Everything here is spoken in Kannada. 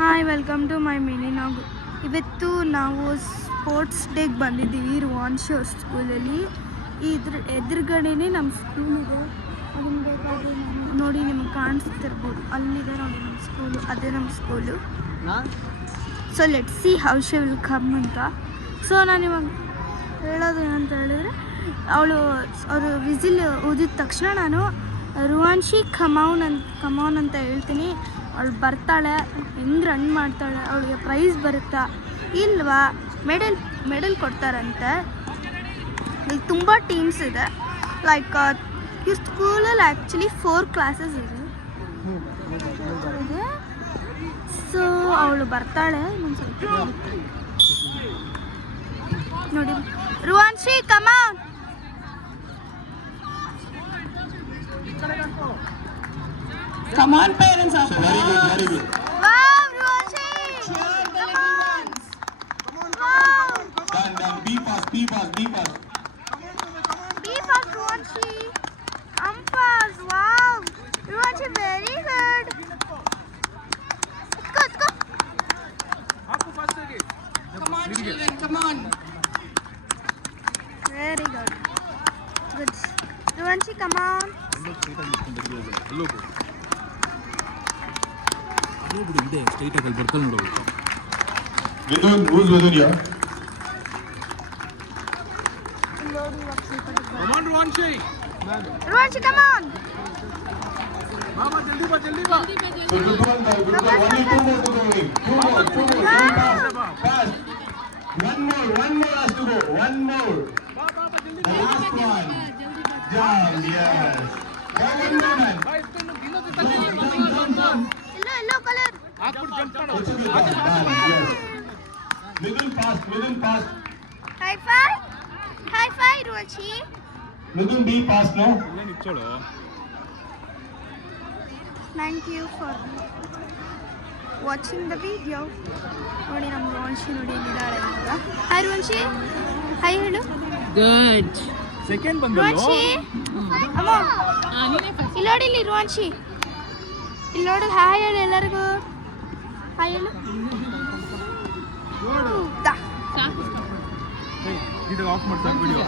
Hi, welcome to my mini ನಾಗ್. ಇವತ್ತು ನಾವು ಸ್ಪೋರ್ಟ್ಸ್ ಡೇಗೆ ಬಂದಿದ್ದೀವಿ ರುವಾನ್ಶಿ ಅವ್ರ ಸ್ಕೂಲಲ್ಲಿ. ಇದ್ರ ಎದುರುಗಡೆನೇ ನಮ್ಮ ಸ್ಕೂಲ್ ಇದೆ. ಅದನ್ನು ಬೇಕಾದರೆ ನೋಡಿ ನಿಮಗೆ ಕಾಣಿಸ್ತಿರ್ಬೋದು, ಅಲ್ಲಿದೆ ನೋಡಿ ನಮ್ಮ ಸ್ಕೂಲು, ಅದೇ ನಮ್ಮ school. So let see how she will come ಅಂತ. ಸೊ ನಾನು ಇವಾಗ ಹೇಳೋದು ಏನಂತ ಹೇಳಿದ್ರೆ, ಅವರು ವಿಸಿಲ್ ಊದಿದ ತಕ್ಷಣ ನಾನು ರುವಾನ್ಶಿ ಕಮೌನ್ ಅಂತ ಹೇಳ್ತೀನಿ. ಅವಳು ಬರ್ತಾಳೆ, ಹೆಂಗೆ ರನ್ ಮಾಡ್ತಾಳೆ, ಅವಳಿಗೆ ಪ್ರೈಸ್ ಬರುತ್ತಾ ಇಲ್ವಾ, ಮೆಡಲ್ ಕೊಡ್ತಾರಂತೆ. ಇಲ್ಲಿ ತುಂಬ ಟೀಮ್ಸ್ ಇದೆ. ಲೈಕ್ ಈ ಸ್ಕೂಲಲ್ಲಿ ಆ್ಯಕ್ಚುಲಿ 4 ಕ್ಲಾಸಸ್ ಇದೆ. ಸೊ ಅವಳು ಬರ್ತಾಳೆ, ಒಂದು ಸ್ವಲ್ಪ ನೋಡಿ. ರುವಾನ್ಶಿ ಕಮೌನ್. Come on, parents. Very good, very good. Wow, Ruanshi! Come on! Wow! Done. Be fast. Be fast. Be fast, Ruanshi. Fast. Wow! Ruanshi, very good. Let's go. Come on, children. Come on. Very good. Good. Ruanshi, come on. Vidun, who's Vidun here? Come on, Ruanshi. Ruanshi, come on. Mama, jaldi ba. So Vidun, only 2 more to go in. Two more. Fast. One more has to go. One more. The last one. Jump, yes. One more man. Yellow color. It's a good one. Done, yes. Vidun fast. High five, Ruanshi. Vidun, be fast, no? Thank you for watching the video. ನೋಡಿ ನಮ್ಮ ರುವಾನ್ಶಿ ನೋಡಿ ಇಲ್ಲಿದ್ದಾಳೆ ಅಂತ. ಹಾಯ್ ರುವಾನ್ಶಿ, ಹಾಯ್ ಹೇಳು. Good. Second ಬಂದಳು. ರುವಾನ್ಶಿ, ಅಮ್ಮ ಇಲ್ಲಿ ನೋಡಿ, ಇಲ್ಲಿ ರುವಾನ್ಶಿ ಇಲ್ಲಿ ನೋಡು. ಹಾಯ್ ಹೇಳು ಎಲ್ಲರಿಗೂ. ಹಾಯ್ ಹೇಳು. ಇದು ಆಫ್ ಮಾಡ್ತಾರೆ ವಿಡಿಯೋ.